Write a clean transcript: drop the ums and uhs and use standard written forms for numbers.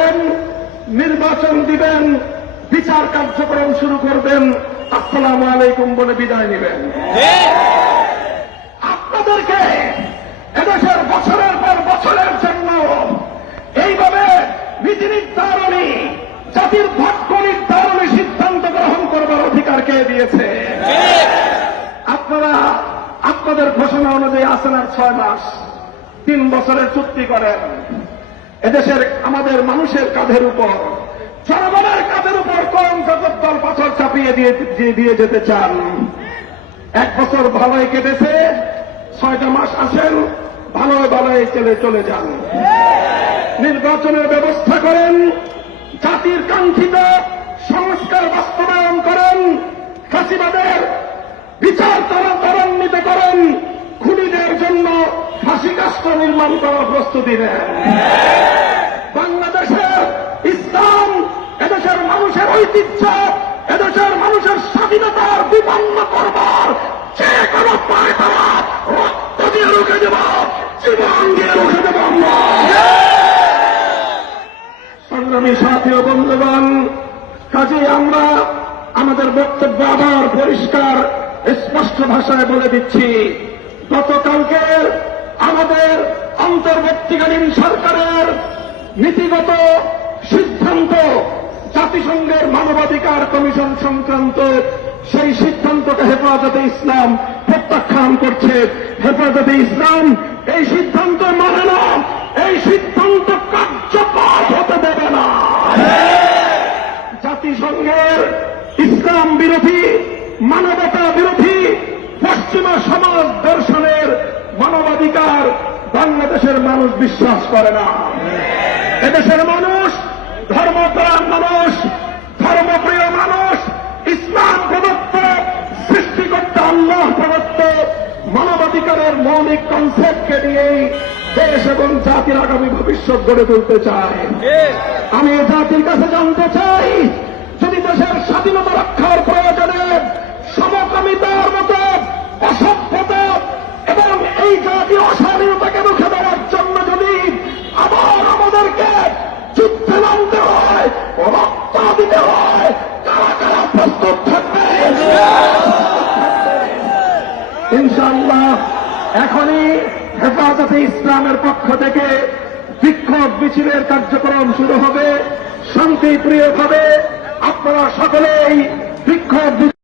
করবেন, নির্বাচন দিবেন, বিচার কার্যক্রম শুরু করবেন, আসসালামু আলাইকুম বলে বিদায় নেবেন। আপনাদেরকে এদেশের বছরের পর বছরের জন্য এইভাবে নীতি নির্ধারণী, জাতির ভাগ্য নির্ধারণী সিদ্ধান্ত গ্রহণ করবার অধিকার কে দিয়েছে? আপনারা আপনাদের ঘোষণা অনুযায়ী আছেন আর 6 মাস, 3 বছরের চুক্তি করেন। এদেশের আমাদের মানুষের কাঁধের উপর, জনগণের কাঁধের উপর কোন জগদ্দল পাথর চাপিয়ে দিয়ে যেতে চান? 1 বছর ভালোই কেটেছে, 6টা মাস আসেন, ভালোই চলে যান। নির্বাচনের ব্যবস্থা করেন, জাতির কাঙ্ক্ষিত সংস্কার বাস্তবায়ন করেন, ফাঁসিবাদের বিচার ত্বরান্বিত করেন, খুনিদের জন্য ফাঁসি কাষ্ঠ নির্মাণ করার প্রস্তুতি নেন। বাংলাদেশের ইসলাম, এদেশের মানুষের ঐতিহ্য, এদেশের মানুষের স্বাধীনতার বিপন্ন করবার যে কোনো পায়তারা রক্ত দিয়ে রুখে দেব, জীবন দিয়ে রুখে দেব। সংগ্রামী সাথী ও বন্ধুগণ, কাজেই আমরা আমাদের বক্তব্য আবার পরিষ্কার স্পষ্ট ভাষায় বলে দিচ্ছি। গতকালকে আমাদের অন্তর্বর্তীকালীন সরকারের নীতিগত সিদ্ধান্ত, জাতিসংঘের মানবাধিকার কমিশন সংক্রান্ত সেই সিদ্ধান্তকে হেফাজতে ইসলাম প্রত্যাখ্যান করছে। হেফাজতে ইসলাম এই সিদ্ধান্ত মানে না, এই সিদ্ধান্ত কার্যকর হতে দেবে না। জাতিসংঘের ইসলাম বিরোধী, মানবতা বিরোধী পশ্চিমা সমাজ দর্শনের মানবাধিকার বাংলাদেশের মানুষ বিশ্বাস করে না। এদেশের মানুষ ধর্মপ্রাণ মানুষ, ধর্মপ্রিয় মানুষ, ইসলাম প্রদত্ত, সৃষ্টিকর্তা আল্লাহ প্রদত্ত মানবাধিকারের মৌলিক কনসেপ্টকে নিয়েই দেশ এবং জাতির আগামী ভবিষ্যৎ গড়ে তুলতে চায়। আমি জাতির কাছে জানতে চাই, যদি দেশের স্বাধীনতা রক্ষার প্রয়োজনে সমকামিতার মতো অসভ্যতা এবং এই জাতীয় অস্বাধীনতাকে রুখে দেওয়ার জন্য যদি আবার আমাদেরকে যুদ্ধে নামতে হয়, রক্ত দিতে হয়, কারা কারা প্রস্তুত থাকবে? ইনশাআল্লাহ এখনই হেফাজতে ইসলামের পক্ষ থেকে বিক্ষোভ মিছিলের কার্যক্রম শুরু হবে। শান্তিপ্রিয়ভাবে আপনারা সকলেই বিক্ষোভ